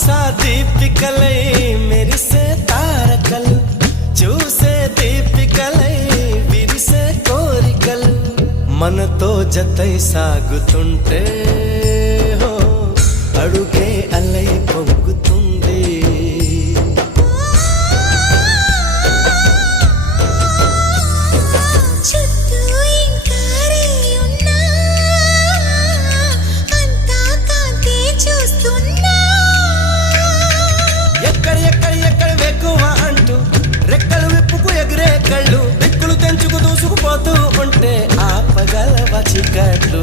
ఆశా దీపికలై మెరిసే తారకలు చూసే దీపికలై విరిసే కోరికలు మనతో జతై సాగుతుంటే పోతూ ఉంటే ఆపగలవ చికట్లు?